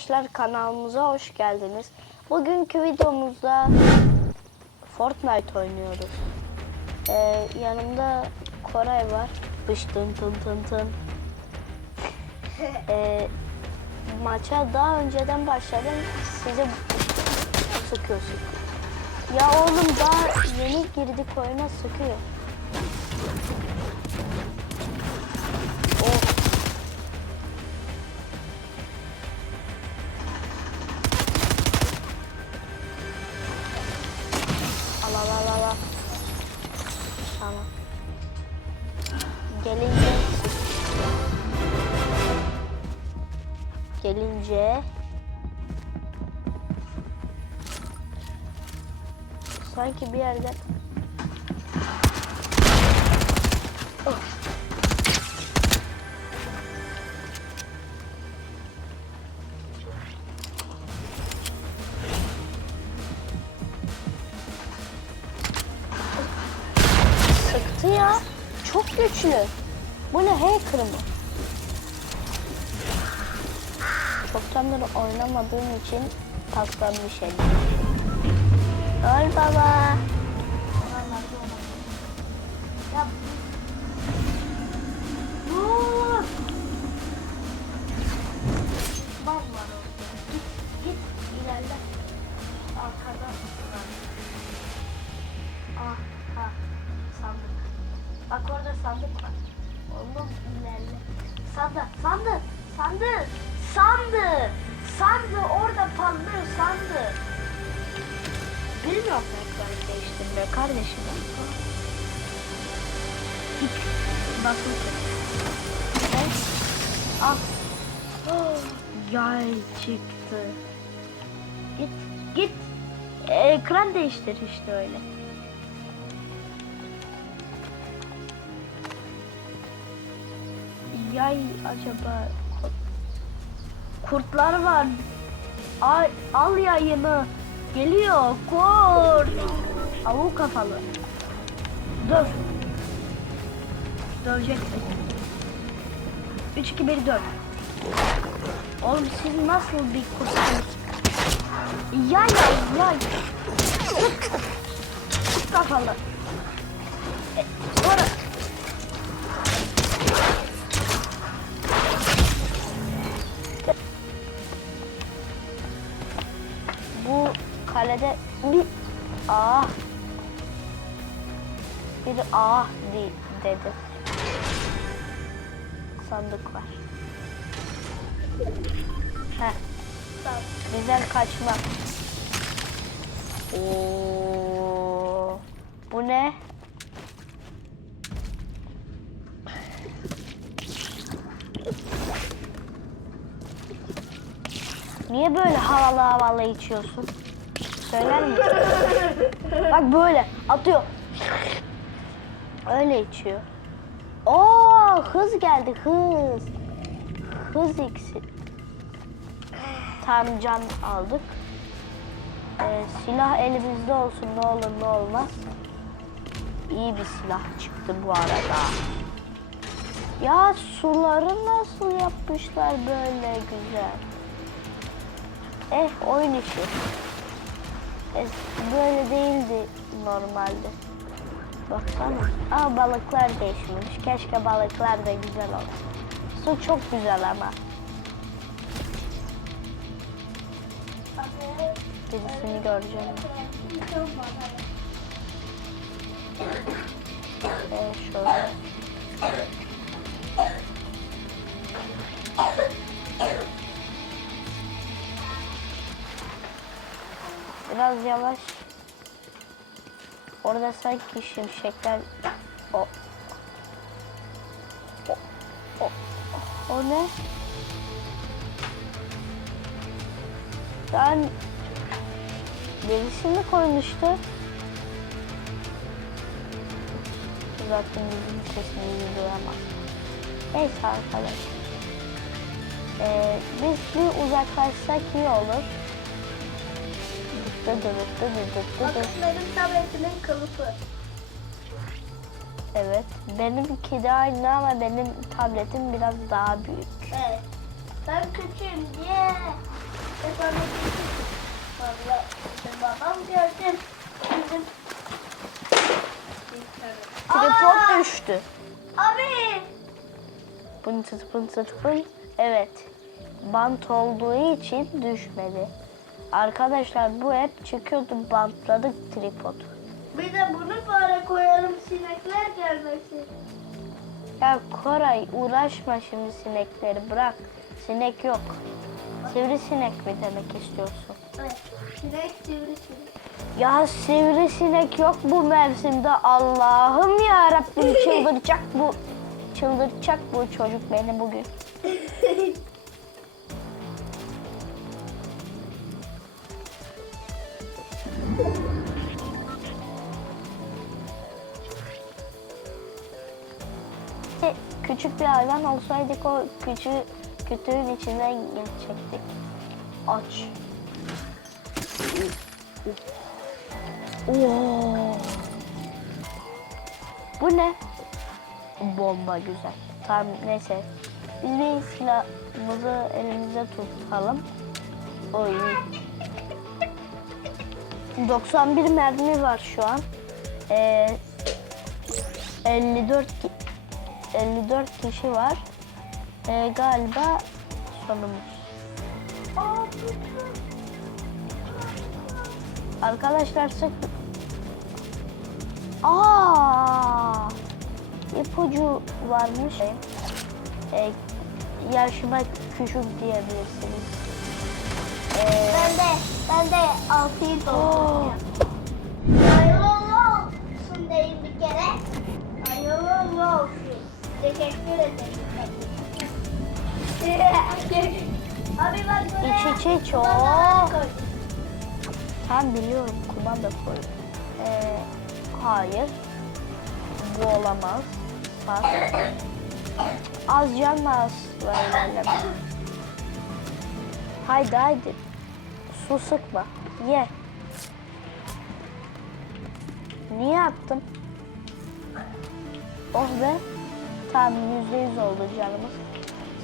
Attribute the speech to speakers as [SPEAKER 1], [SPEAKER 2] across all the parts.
[SPEAKER 1] Arkadaşlar kanalımıza hoş geldiniz. Bugünkü videomuzda Fortnite oynuyoruz. Ee, yanımda Koray var. Dış tın tın tın tın. Ee, maça daha önceden başladım. Size sıkıyorsun. Ya oğlum daha yeni girdik oyuna sıkıyor. Gelince. Sanki bir yerden
[SPEAKER 2] ilerle. Arkada var. Ah, ha. Sandık. Bak orada sandık var. Oğlum ilerle. Sandık, sandık, sandık, sandık. Sandık orada patlıyor sandık.
[SPEAKER 1] Bilmiyorum ekranı değiştirmiyor kardeşim.
[SPEAKER 2] Basın
[SPEAKER 1] Al. Yay çıktı. Git, git. Ekran değiştir işte öyle. Yay acaba kurtlar var. Ay, al yayını. Geliyor kurt. Avuk kafalı. Dur. Döveceksin. 3 2 1 4. Oğlum siz nasıl bir kurtsunuz? Yay yay yay. Tut kafalı. E, sonra. Kalede bir ah bir ah di, dedi. Sandık var. Heh. Bizden kaçma. Oo. Bu ne? Niye böyle havalı havalı içiyorsun? Söyler misin? Bak böyle atıyor. Öyle içiyor. Oo hız geldi hız. Hız iksir. Tam can aldık. Ee, silah elimizde olsun ne olur ne olmaz. İyi bir silah çıktı bu arada. Ya suları nasıl yapmışlar böyle güzel. Eh oyun işi. Eh, böyle değildi normalde. Baksana. Aa balıklar değişmiş. Keşke balıklar da güzel olsa. Su çok güzel ama. Birisini göreceğim. Ee, şöyle. Biraz yavaş. Orada sanki şimşekler... O... O... O, o ne? Ben... Birisi mi koymuştu? Zaten bizim sesimizi duyamaz. Neyse arkadaşlar. Ee, biz bir uzaklaşsak iyi olur.
[SPEAKER 2] Bakın benim tabletimin kılıfı.
[SPEAKER 1] Evet. Benimki de aynı ama benim tabletim biraz daha büyük.
[SPEAKER 2] Evet. Ben küçüğüm diye. Küçük. Valla babam gördüm. Bizim.
[SPEAKER 1] Tripod düştü.
[SPEAKER 2] Abi.
[SPEAKER 1] Pın tıt pın tıt pın. Evet. Bant olduğu için düşmedi. Arkadaşlar bu hep çıkıyordu bantladık tripod.
[SPEAKER 2] Bir de bunu böyle koyalım sinekler gelmesin.
[SPEAKER 1] Ya Koray uğraşma şimdi sinekleri bırak. Sinek yok. Sivrisinek mi demek istiyorsun?
[SPEAKER 2] Evet. Sinek sivrisinek.
[SPEAKER 1] Ya sivrisinek yok bu mevsimde Allah'ım ya Rabbim çıldıracak bu. Çıldıracak bu çocuk beni bugün. hayvan olsaydık o küçük kütüğün içinden geçecektik. Aç. Oo. Bu ne? Bomba güzel. Tamam neyse. Biz bir silahımızı elimizde tutalım. Oy. 91 mermi var şu an. Ee, 54 ki- 54 kişi var. Ee, galiba sonumuz. Arkadaşlar sık... Aa! ipucu varmış. Ee, yaşıma küçük diyebilirsiniz. Ee,
[SPEAKER 2] Ben de, ben de altıyı
[SPEAKER 1] Oo.
[SPEAKER 2] dolduracağım. Hayırlı olsun deyin bir kere. Hayırlı olsun. Teşekkür ederim. Abi bak buraya.
[SPEAKER 1] İç çok.
[SPEAKER 2] kumanda koy.
[SPEAKER 1] Ben biliyorum kumanda koy. Ee, hayır. Bu olamaz. Bak. Az can ilerleme. Haydi haydi. Su sıkma. Ye. Niye attım? Oh be. Yüzde yüz oldu canımız.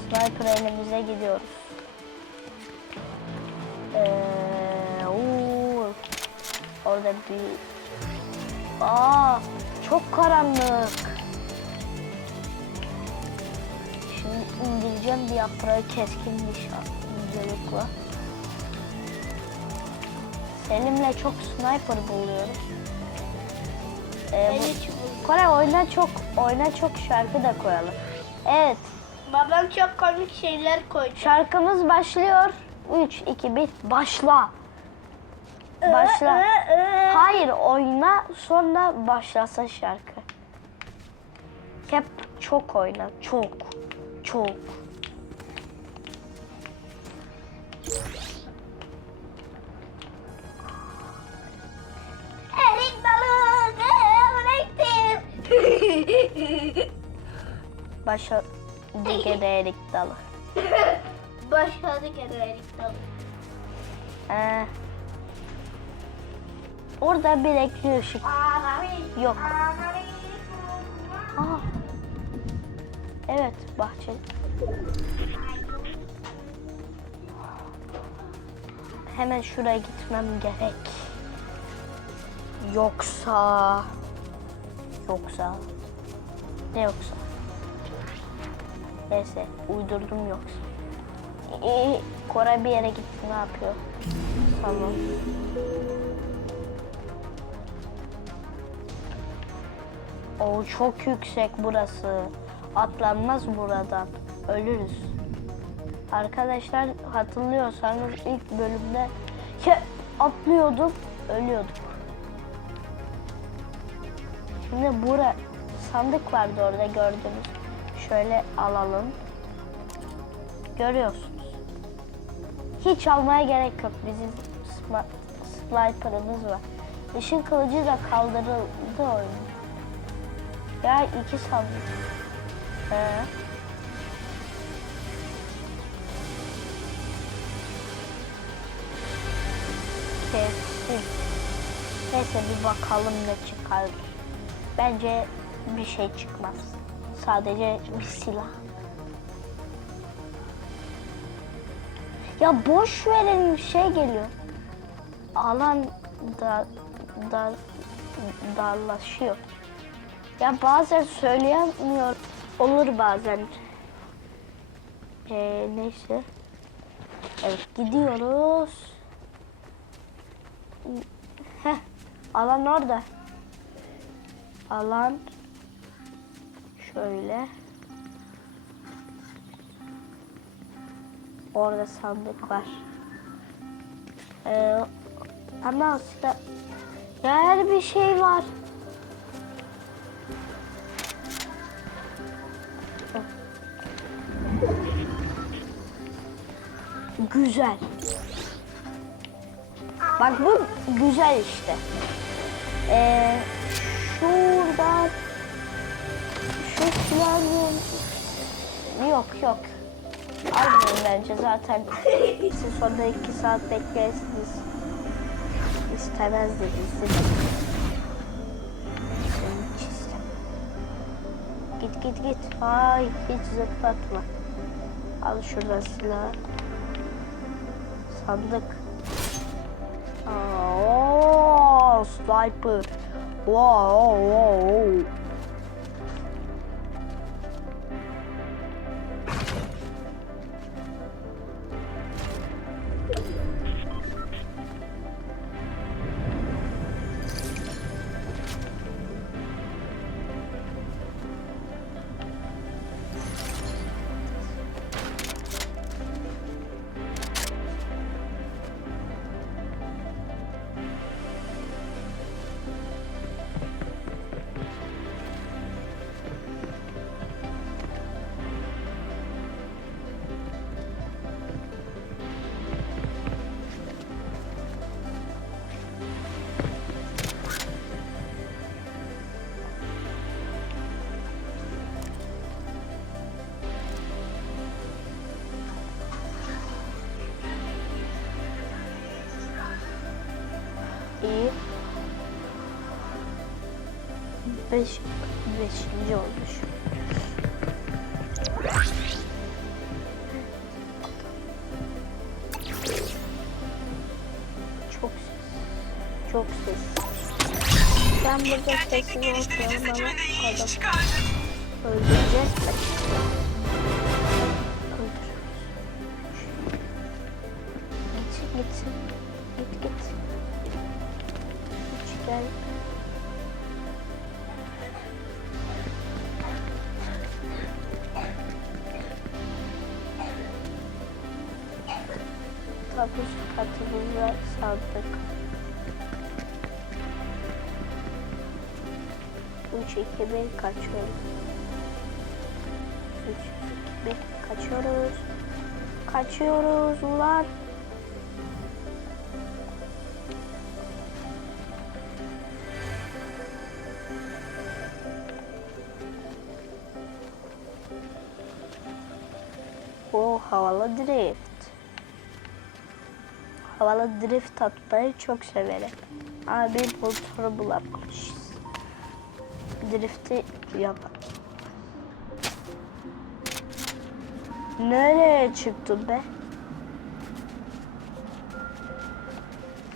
[SPEAKER 1] Sniper elimize gidiyoruz. Ee, oo. Orada bir... Aa, çok karanlık. Şimdi indireceğim bir yaprağı keskin nişan incelikle. Selim'le çok sniper buluyoruz. Ee, bu-. Kore oyuna çok oyuna çok şarkı da koyalım. Evet,
[SPEAKER 2] Babam çok komik şeyler koydu.
[SPEAKER 1] şarkımız başlıyor. 3 2 1 başla. Başla.
[SPEAKER 2] Ee, ee.
[SPEAKER 1] Hayır oyna sonra başlasın şarkı. Hep çok oyna. Çok. Çok. Başla. Digede erik dalı.
[SPEAKER 2] Başladı gene erik dalı.
[SPEAKER 1] Ee, orada bir renkli ışık. Yok. Aa. Evet bahçe. Hemen şuraya gitmem gerek. Yoksa... Yoksa... Ne yoksa? Neyse uydurdum yoksa. İyi, Koray bir yere gitti ne yapıyor? Tamam. O çok yüksek burası. Atlanmaz buradan. Ölürüz. Arkadaşlar hatırlıyorsanız ilk bölümde ya, atlıyorduk, ölüyorduk. Şimdi bura sandık vardı orada gördünüz. Şöyle alalım. Görüyorsunuz. Hiç almaya gerek yok. Bizim sniper'ımız var. Işın kılıcı da kaldırıldı oyun. Ya iki sandık. He. Kesin. Neyse bir bakalım ne çıkar. Bence bir şey çıkmaz. Sadece bir silah. Ya boş verelim şey geliyor. Alan da dar darlaşıyor. Ya bazen söyleyemiyor. Olur bazen. Ee, neyse. Evet gidiyoruz. Heh, alan orada. Alan şöyle. Orada sandık var. Ee, ama. Ya her bir şey var. Güzel. Bak bu güzel işte. Ee, şuradan yok yok. Almayın bence zaten siz sonra iki saat beklersiniz. İstemez dedi istedim. Benim hiç. Git git git. Ay hiç zıplatma. Al şuradan silahı. Sandık. Aa, sniper. Wow, wow, wow. Beş, beşinci olmuş. Çok ses. Çok ses. Ben burada sesini okuyorum ama adam öldüreceğiz katımıza saldık. 3, 2, 1 kaçıyoruz. 3, 2, 1 kaçıyoruz. Kaçıyoruz ulan. Havalı drift atmayı çok severim. Abi motoru bulamamışız. Drifti yapalım. Nereye çıktın be?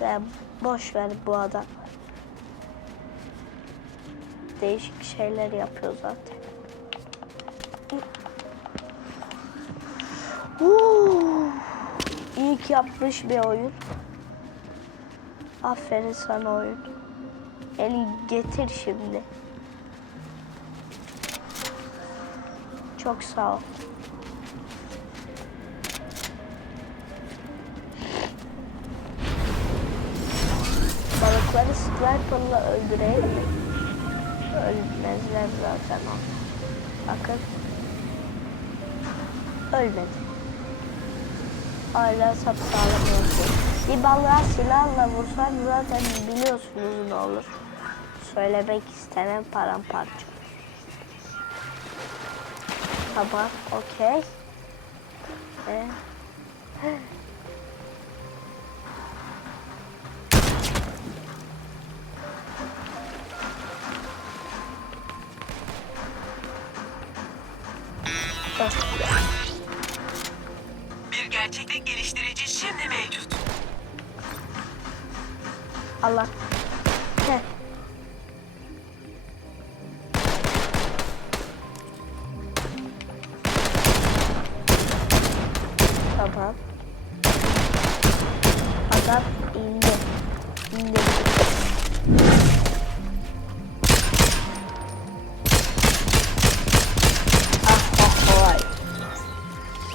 [SPEAKER 1] Ya boş ver bu adam. Değişik şeyler yapıyor zaten. Yapmış bir oyun. Aferin sana oyun. Yani getir şimdi. Çok sağ ol. Balıkları sniper'la öldürelim mi? Ölmezler zaten o. Bakın. Ölmedi. Hala sapsağlam yapıyor. Bir balığa silahla vursan zaten biliyorsunuz ne olur. Söylemek istemem paramparça. Tamam, okey. Ee, Tamam. Adam indi. İndi. Ah ah vay.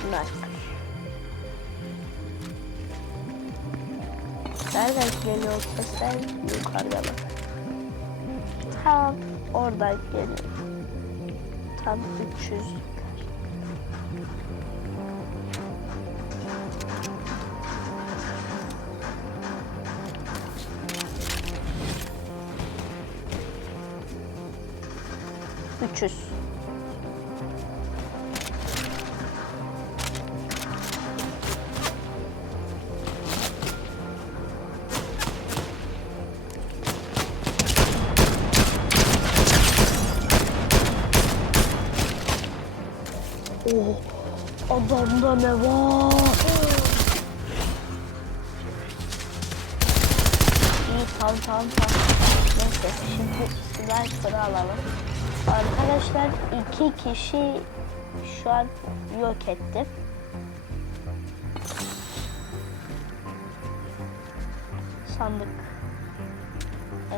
[SPEAKER 1] Sniper. Nereden geliyor sesler? Yukarıda bak. Tam oradan geliyor. Tam 300. Üç yüz. Oh, adamda ne var? İyi tamam tamam tamam. Neyse şimdi sniper'ı alalım. Arkadaşlar iki kişi şu an yok ettim. Sandık. Ee,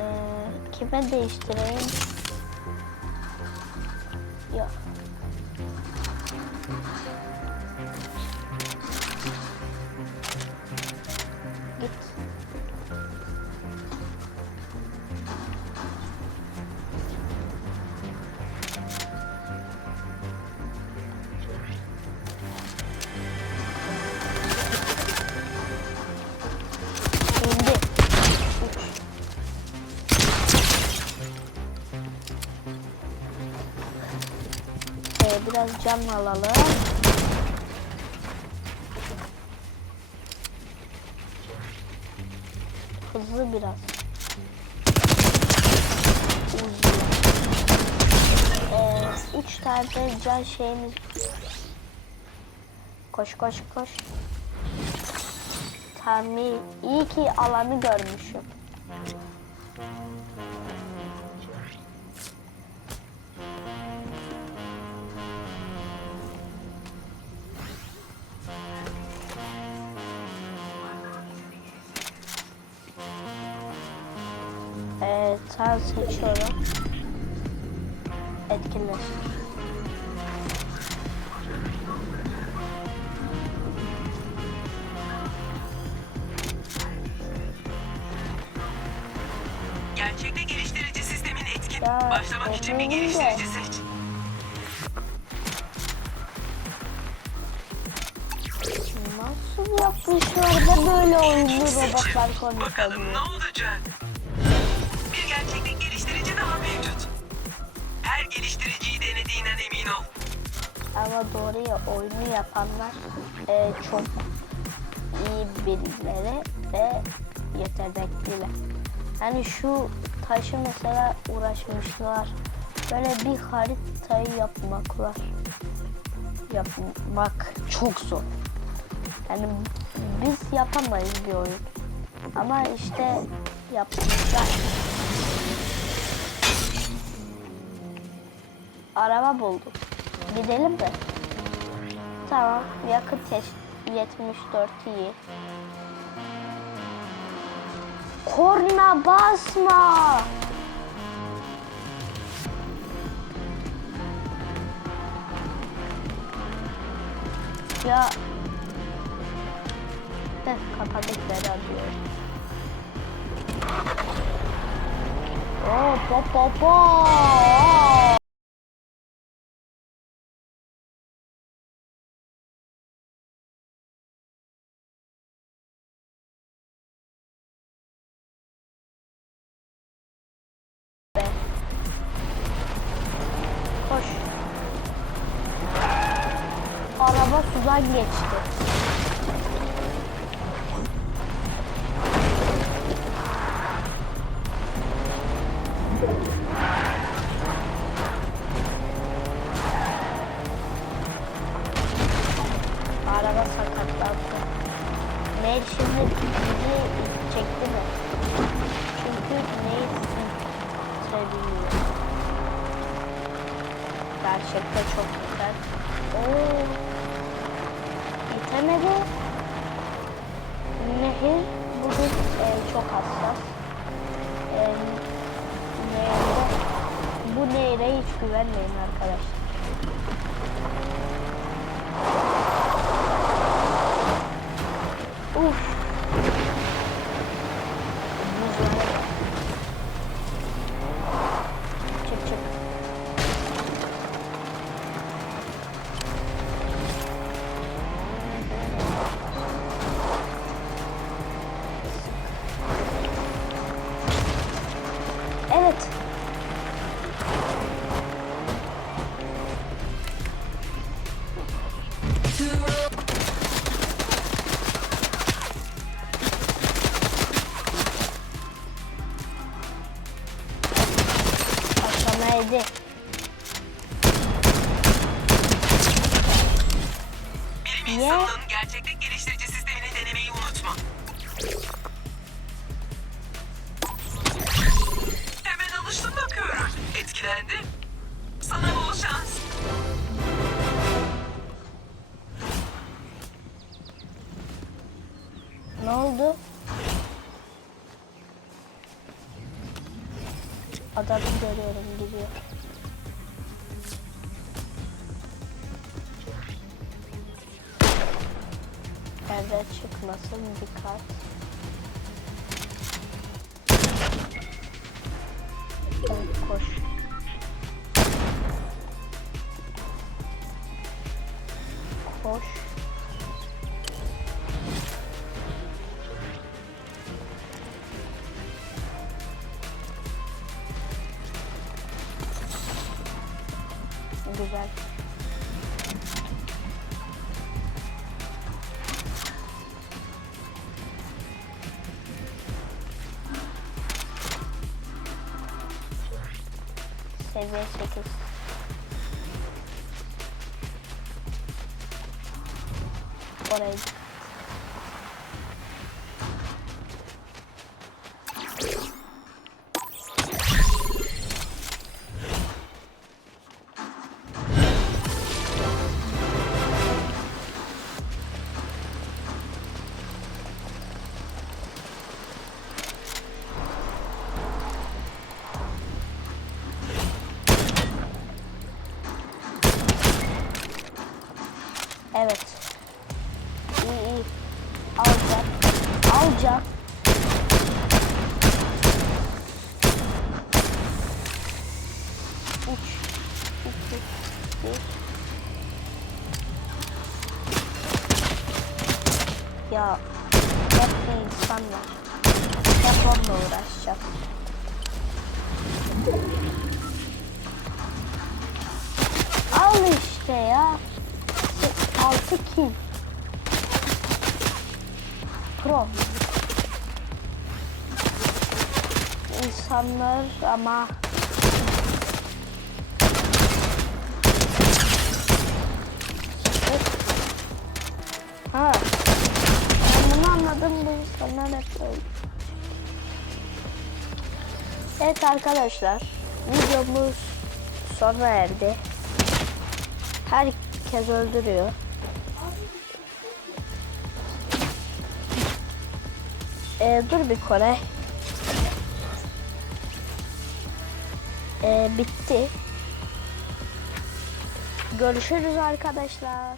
[SPEAKER 1] kime değiştireyim? Alalım. Hızlı biraz. Ee, üç tane can şeyimiz. Koş koş koş. Tamam iyi. İyi ki alanı görmüşüm. Sen seçiyorum. Etkinleştir.
[SPEAKER 3] Gerçeklik geliştirici sistemin etkin.
[SPEAKER 1] Ya,
[SPEAKER 3] Başlamak için bir
[SPEAKER 1] eminim de.
[SPEAKER 3] geliştirici seç.
[SPEAKER 1] Nasıl yapmışlar da böyle oyunlu robotlar
[SPEAKER 3] Bakalım
[SPEAKER 1] konuşabiliyor?
[SPEAKER 3] ne olacak?
[SPEAKER 1] Ama doğru ya oyunu yapanlar e, çok iyi birileri ve yetenekliler. Yani şu taşı mesela uğraşmışlar. Böyle bir haritayı yapmaklar. Yapmak çok zor. Yani biz yapamayız bir oyun. Ama işte yapmışlar. Araba buldum. Gidelim mi? Tamam. Yakıt teş- 74 iyi. Korna basma. Ya. De kapadık beraber. Oh, po po po. Gerçekten çok güzel. Oo. Yetemedi. Nehir bugün e, çok hassas. E, nehirde, bu nehire hiç güvenmeyin Evde çıkmasın dikkat. Evet. Koş. İşte ya. 6 kill. Pro. İnsanlar ama Ha. Ben bunu anladım bu insanlar hep. Evet arkadaşlar videomuz sona erdi. Herkes öldürüyor. Ee, dur bir Kore. Ee, bitti. Görüşürüz arkadaşlar.